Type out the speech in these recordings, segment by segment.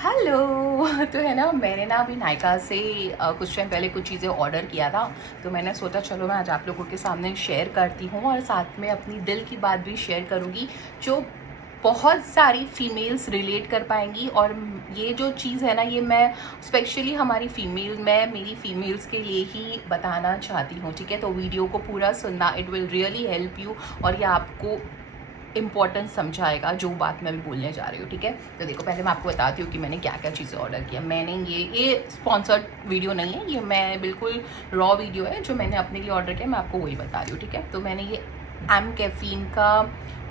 Hello. तो है ना, मैंने ना अभी नायका से कुछ टाइम पहले कुछ चीज़ें ऑर्डर किया था। तो मैंने सोचा चलो मैं आज आप लोगों के सामने शेयर करती हूँ और साथ में अपनी दिल की बात भी शेयर करूँगी, जो बहुत सारी फीमेल्स रिलेट कर पाएंगी। और ये जो चीज़ है ना, ये मैं स्पेशली हमारी फीमेल, मैं मेरी फीमेल्स के लिए ही बताना चाहती हूँ। ठीक है, तो वीडियो को पूरा सुनना, it will really help you और ये आपको इम्पॉर्टेंस समझाएगा जो बात मैं भी बोलने जा रही हूँ। ठीक है, तो देखो पहले मैं आपको बताती हूँ कि मैंने क्या क्या चीज़ें ऑर्डर किया। मैंने ये स्पॉन्सर्ड वीडियो नहीं है, ये मैं बिल्कुल रॉ वीडियो है जो मैंने अपने लिए ऑर्डर किया, मैं आपको वही बता रही हूँ। ठीक है, तो मैंने ये एम कैफीन का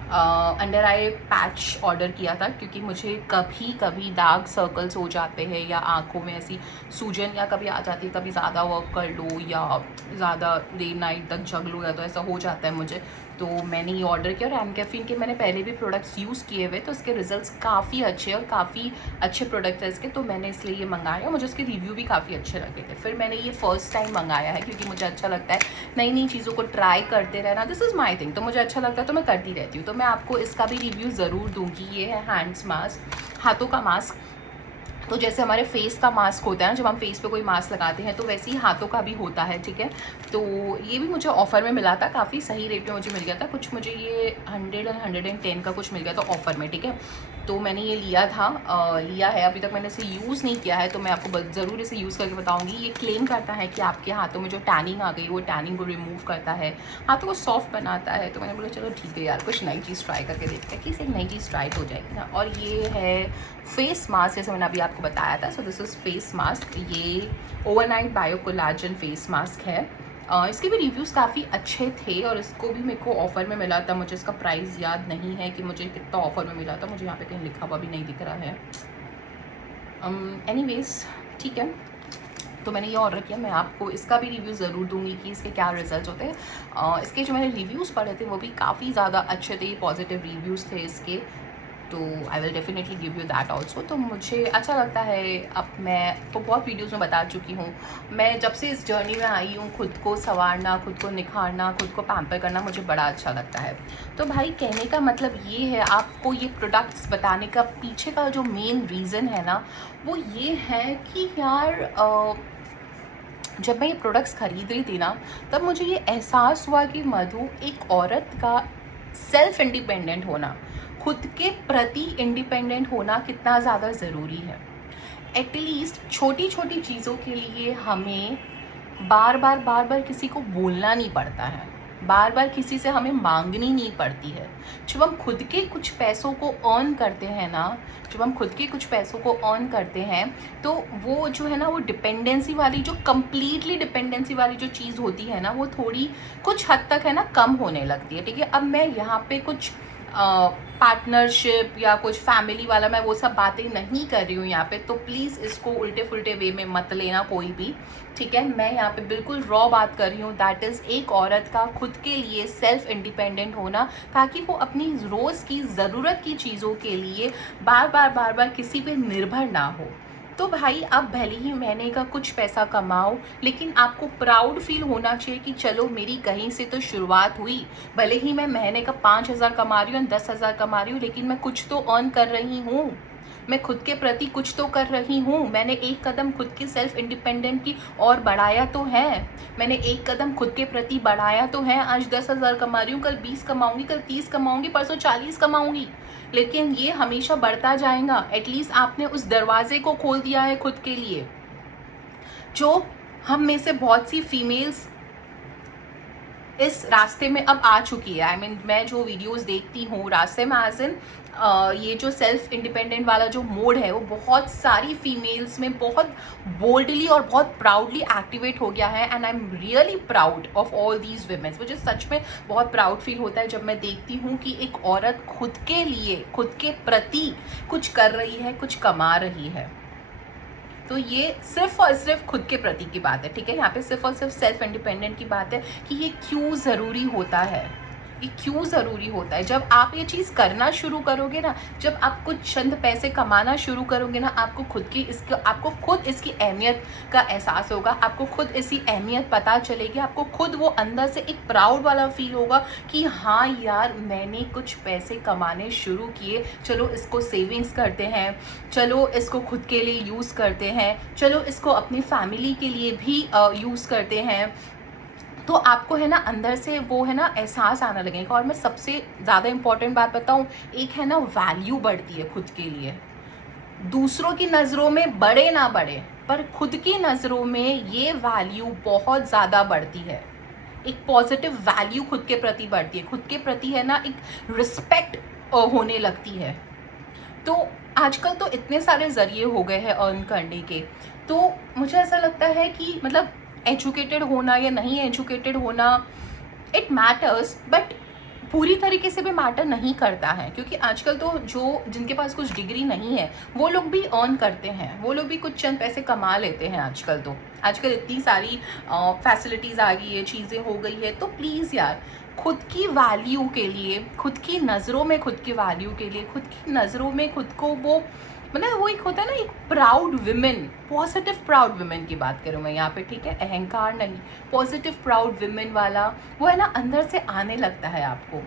अंडर आई पैच ऑर्डर किया था, क्योंकि मुझे कभी कभी डार्क सर्कल्स हो जाते हैं या आंखों में ऐसी सूजन या कभी आ जाती है, कभी ज़्यादा वर्क कर लो या ज़्यादा देर नाइट तक जग लो या तो ऐसा हो जाता है मुझे। तो मैंने ये ऑर्डर किया और एम कैफीन के मैंने पहले भी प्रोडक्ट्स यूज़ किए हुए, तो इसके रिजल्ट्स काफ़ी अच्छे और काफ़ी अच्छे प्रोडक्ट है इसके, तो मैंने इसलिए ये मंगाया। मुझे उसके रिव्यू भी काफ़ी अच्छे लगे थे। फिर मैंने ये फर्स्ट टाइम मंगाया है क्योंकि मुझे अच्छा लगता है नई नई चीज़ों को ट्राई करते रहना, दिस इज़ माई थिंग। तो मुझे अच्छा लगता है तो मैं करती रहती हूँ, तो मैं आपको इसका भी रिव्यू ज़रूर दूँगी। ये है हैंड्स मास्क, हाथों का मास्क। तो जैसे हमारे फेस का मास्क होता है ना, जब हम फेस पे कोई मास्क लगाते हैं, तो वैसे ही हाथों का भी होता है। ठीक है, तो ये भी मुझे ऑफ़र में मिला था, काफ़ी सही रेट में मुझे मिल गया था। कुछ मुझे ये 100 और 110 का कुछ मिल गया था ऑफ़र में। ठीक है, तो मैंने ये लिया था, लिया है। अभी तक मैंने इसे यूज़ नहीं किया है, तो मैं आपको ज़रूर इसे यूज़ करके बताऊँगी। ये क्लेम करता है कि आपके हाथों में जो टैनिंग आ गई, वो टैनिंग को रिमूव करता है, हाथों को सॉफ्ट बनाता है। तो मैंने बोला चलो ठीक है यार, कुछ नई चीज़ ट्राई करके देखते हैं कि इसे एक नई चीज़ ट्राई हो जाएगी ना। और ये है फेस मास्क, जैसे मैंने अभी आपको बताया था। So this is face mask. ये overnight bio collagen face mask है। इसके भी रिव्यूज़ काफ़ी अच्छे थे और इसको भी मेरे को ऑफ़र में मिला था। मुझे इसका प्राइस याद नहीं है कि मुझे कितना ऑफ़र में मिला था, मुझे यहाँ पे कहीं लिखा हुआ भी नहीं दिख रहा है। एनीवेज़ ठीक है, तो मैंने ये ऑर्डर किया। मैं आपको इसका भी रिव्यू ज़रूर दूंगी कि इसके क्या रिजल्ट होते हैं। इसके जो मैंने रिव्यूज़ पढ़े थे वो भी काफ़ी ज़्यादा अच्छे थे, पॉजिटिव रिव्यूज़ थे इसके। तो I will definitely give you that also. तो मुझे अच्छा लगता है। अब मैं तो बहुत वीडियोज़ में बता चुकी हूँ, मैं जब से इस जर्नी में आई हूँ, खुद को संवारना, खुद को निखारना, खुद को पैम्पर करना मुझे बड़ा अच्छा लगता है। तो भाई कहने का मतलब ये है, आपको ये प्रोडक्ट्स बताने का पीछे का जो मेन रीज़न है ना, वो ये है कि यार जब मैं ये प्रोडक्ट्स खरीद रही थी ना, तब मुझे ये एहसास हुआ कि मधु, एक औरत का सेल्फ इंडिपेंडेंट होना, खुद के प्रति इंडिपेंडेंट होना कितना ज़्यादा ज़रूरी है। एटलीस्ट छोटी छोटी चीज़ों के लिए हमें बार बार किसी को बोलना नहीं पड़ता है, बार बार किसी से हमें मांगनी नहीं पड़ती है। जब हम खुद के कुछ पैसों को अर्न करते हैं ना, जब हम खुद के कुछ पैसों को अर्न करते हैं, तो वो जो है ना, वो डिपेंडेंसी वाली, जो कम्प्लीटली डिपेंडेंसी वाली जो चीज़ होती है ना, वो थोड़ी कुछ हद तक है ना कम होने लगती है। ठीक है, अब मैं यहाँ पे कुछ पार्टनरशिप या कुछ फैमिली वाला, मैं वो सब बातें नहीं कर रही हूँ यहाँ पे, तो प्लीज़ इसको उल्टे फुल्टे वे में मत लेना कोई भी। ठीक है, मैं यहाँ पे बिल्कुल रॉ बात कर रही हूँ। दैट इज़ एक औरत का खुद के लिए सेल्फ इंडिपेंडेंट होना, ताकि वो अपनी रोज़ की ज़रूरत की चीज़ों के लिए बार बार किसी पे निर्भर ना हो। तो भाई, आप भले ही महीने का कुछ पैसा कमाओ, लेकिन आपको प्राउड फील होना चाहिए कि चलो मेरी कहीं से तो शुरुआत हुई। भले ही मैं महीने का 5,000 कमा रही हूँ, 10,000 कमा रही हूँ, लेकिन मैं कुछ तो अर्न कर रही हूँ, मैं खुद के प्रति कुछ तो कर रही हूँ। मैंने एक कदम खुद की सेल्फ इंडिपेंडेंट की और बढ़ाया तो है, मैंने एक कदम खुद के प्रति बढ़ाया तो है। आज 10,000 कमा रही हूँ, कल 20 कमाऊंगी, कल 30 कमाऊंगी, परसों 40 कमाऊंगी, लेकिन ये हमेशा बढ़ता जाएगा। एटलीस्ट आपने उस दरवाजे को खोल दिया है खुद के लिए, जो हम में से बहुत सी फीमेल्स इस रास्ते में अब आ चुकी है। आई मीन, मैं जो वीडियोस देखती हूँ रास्ते में, एज इन ये जो सेल्फ इंडिपेंडेंट वाला जो मोड है, वो बहुत सारी फीमेल्स में बहुत बोल्डली और बहुत प्राउडली एक्टिवेट हो गया है। And I am really proud of all these women's. मुझे सच में बहुत प्राउड फील होता है जब मैं देखती हूँ कि एक औरत खुद के लिए, खुद के प्रति कुछ कर रही है, कुछ कमा रही है। तो ये सिर्फ और सिर्फ खुद के प्रति की बात है। ठीक है, यहाँ पे सिर्फ और सिर्फ सेल्फ इंडिपेंडेंट की बात है कि ये क्यों ज़रूरी होता है। ये क्यों ज़रूरी होता है? जब आप ये चीज़ करना शुरू करोगे ना, जब आप कुछ चंद पैसे कमाना शुरू करोगे ना, आपको खुद इसकी अहमियत का एहसास होगा, आपको खुद इसकी अहमियत पता चलेगी, आपको खुद वो अंदर से एक प्राउड वाला फील होगा कि हाँ यार, मैंने कुछ पैसे कमाने शुरू किए, चलो इसको सेविंग्स करते हैं, चलो इसको खुद के लिए यूज़ करते हैं, चलो इसको अपनी फैमिली के लिए भी यूज़ करते हैं। तो आपको है ना अंदर से वो है ना एहसास आना लगेगा। और मैं सबसे ज़्यादा इम्पॉर्टेंट बात बताऊँ, एक है ना वैल्यू बढ़ती है खुद के लिए। दूसरों की नज़रों में बढ़े ना बढ़े, पर खुद की नज़रों में ये वैल्यू बहुत ज़्यादा बढ़ती है। एक पॉजिटिव वैल्यू खुद के प्रति बढ़ती है, खुद के प्रति है ना एक रिस्पेक्ट होने लगती है। तो आजकल तो इतने सारे ज़रिए हो गए हैं अर्न करने के, तो मुझे ऐसा लगता है कि मतलब एजुकेटेड होना या नहीं एजुकेटेड होना, इट मैटर्स, बट पूरी तरीके से भी मैटर नहीं करता है। क्योंकि आजकल तो जिनके पास कुछ डिग्री नहीं है वो लोग भी अर्न करते हैं, वो लोग भी कुछ चंद पैसे कमा लेते हैं। आजकल इतनी सारी फैसिलिटीज़ आ गई है, चीज़ें हो गई है। तो प्लीज़ यार, खुद की वैल्यू के लिए, खुद की नज़रों में खुद की वैल्यू के लिए, खुद की नज़रों में खुद को वो मतलब वो एक होता है ना एक proud women, positive proud women की बात करूँ मैं यहाँ पे, ठीक है, अहंकार नहीं, पॉजिटिव प्राउड विमेन वाला वो है ना अंदर से आने लगता है आपको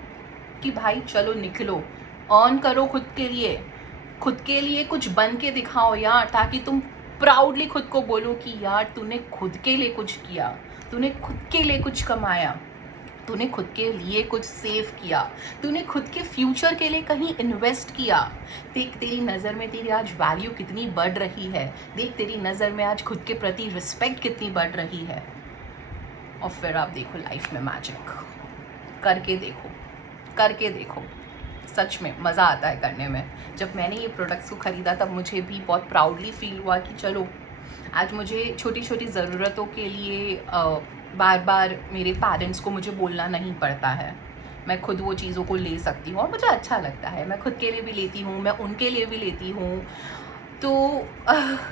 कि भाई चलो निकलो, अर्न करो खुद के लिए कुछ बन के दिखाओ यार, ताकि तुम प्राउडली खुद को बोलो कि यार तूने खुद के लिए कुछ किया, तूने खुद के लिए कुछ कमाया, तूने खुद के लिए कुछ सेव किया, तूने खुद के फ्यूचर के लिए कहीं इन्वेस्ट किया। देख तेरी नज़र में तेरी आज वैल्यू कितनी बढ़ रही है, देख तेरी नज़र में आज खुद के प्रति रिस्पेक्ट कितनी बढ़ रही है। और फिर आप देखो लाइफ में मैजिक, करके देखो, सच में मज़ा आता है करने में। जब मैंने ये प्रोडक्ट्स को ख़रीदा तब मुझे भी बहुत प्राउडली फील हुआ कि चलो आज मुझे छोटी छोटी ज़रूरतों के लिए बार बार मेरे पेरेंट्स को मुझे बोलना नहीं पड़ता है, मैं खुद वो चीज़ों को ले सकती हूँ और मुझे अच्छा लगता है। मैं खुद के लिए भी लेती हूँ, मैं उनके लिए भी लेती हूँ। तो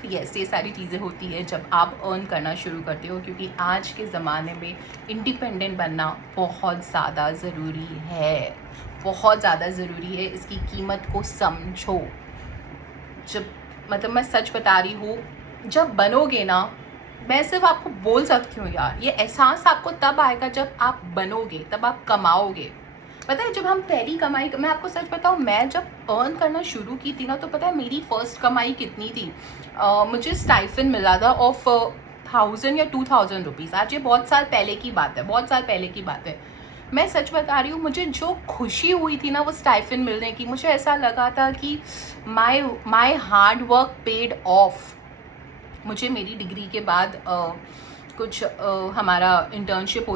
यस, ये सारी चीज़ें होती है जब आप अर्न करना शुरू करते हो, क्योंकि आज के ज़माने में इंडिपेंडेंट बनना बहुत ज़्यादा ज़रूरी है, बहुत ज़्यादा ज़रूरी है। इसकी कीमत को समझो। मतलब मैं सच बता रही हूँ, जब बनोगे ना, मैं सिर्फ आपको बोल सकती हूँ यार, ये एहसास आपको तब आएगा जब आप बनोगे, तब आप कमाओगे। पता है, जब हम पहली कमाई, मैं आपको सच बताऊँ, मैं जब अर्न करना शुरू की थी ना, तो पता है मेरी फर्स्ट कमाई कितनी थी? मुझे स्टाइफन मिला था ऑफ 1000 या 2000 रुपीज़। आज ये बहुत साल पहले की बात है। मैं सच बता रही हूँ, मुझे जो खुशी हुई थी ना वो स्टाइफन मिलने की, मुझे ऐसा लगा था कि my hard work paid of. मुझे मेरी डिग्री के बाद कुछ हमारा इंटर्नशिप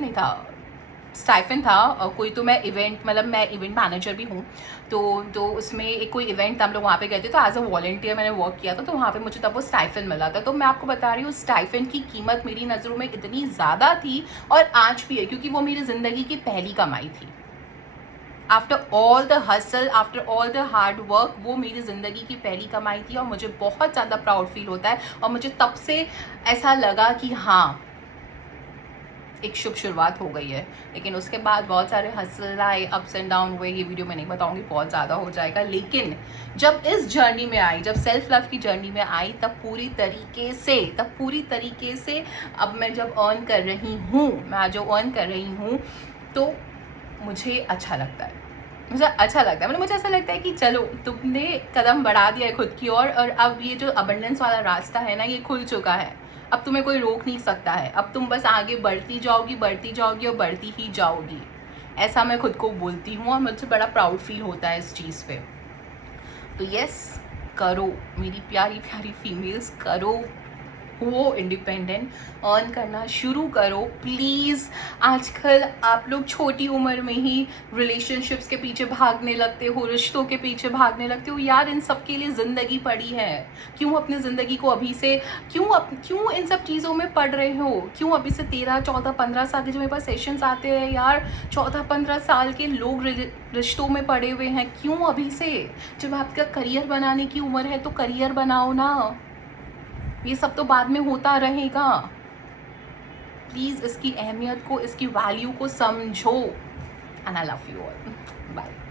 नहीं था, स्टाइफन था कोई। तो मैं इवेंट मैनेजर भी हूँ, तो उसमें एक कोई इवेंट था, हम लोग वहाँ पे गए थे, तो एज अ वॉलंटियर मैंने वर्क किया था, तो वहाँ पे मुझे तब वो स्टाइफन मिला था। तो मैं आपको बता रही हूँ, स्टाइफन की कीमत मेरी नज़रों में इतनी ज़्यादा थी, और आज भी है, क्योंकि वो मेरी ज़िंदगी की पहली कमाई थी। After all the hustle, after all the hard work, वो मेरी ज़िंदगी की पहली कमाई थी, और मुझे बहुत ज़्यादा प्राउड फील होता है। और मुझे तब से ऐसा लगा कि हाँ, एक शुभ शुरुआत हो गई है। लेकिन उसके बाद बहुत सारे हसल आए, अप्स एंड डाउन हुए, ये वीडियो मैं नहीं बताऊंगी, बहुत ज़्यादा हो जाएगा। लेकिन जब इस जर्नी में आई, जब सेल्फ लव की जर्नी में आई, तब पूरी तरीके से अब मैं जब अर्न कर रही हूँ, तो मुझे अच्छा लगता है। मतलब मुझे ऐसा लगता है कि चलो, तुमने कदम बढ़ा दिया है खुद की ओर, और अब ये जो अबंडेंस वाला रास्ता है ना, ये खुल चुका है। अब तुम्हें कोई रोक नहीं सकता है। अब तुम बस आगे बढ़ती जाओगी और बढ़ती ही जाओगी। ऐसा मैं खुद को बोलती हूँ, और मुझे बड़ा प्राउड फील होता है इस चीज़ पे। तो यस, करो मेरी प्यारी प्यारी फीमेल्स, करो, हो इंडिपेंडेंट, अर्न करना शुरू करो प्लीज़। आजकल आप लोग छोटी उम्र में ही रिलेशनशिप्स के पीछे भागने लगते हो, रिश्तों के पीछे भागने लगते हो। यार, इन सब के लिए ज़िंदगी पड़ी है। क्यों अपनी ज़िंदगी को अभी से क्यों इन सब चीज़ों में पढ़ रहे हो? क्यों अभी से 13, 14, 15 साल के जो मेरे पास सेशंस आते हैं यार, 14-15 साल के लोग रिश्तों में पड़े हुए हैं। क्यों अभी से? जब आपका करियर बनाने की उम्र है तो करियर बनाओ ना, ये सब तो बाद में होता रहेगा। प्लीज़ इसकी अहमियत को, इसकी वैल्यू को समझो। And I love you all. Bye.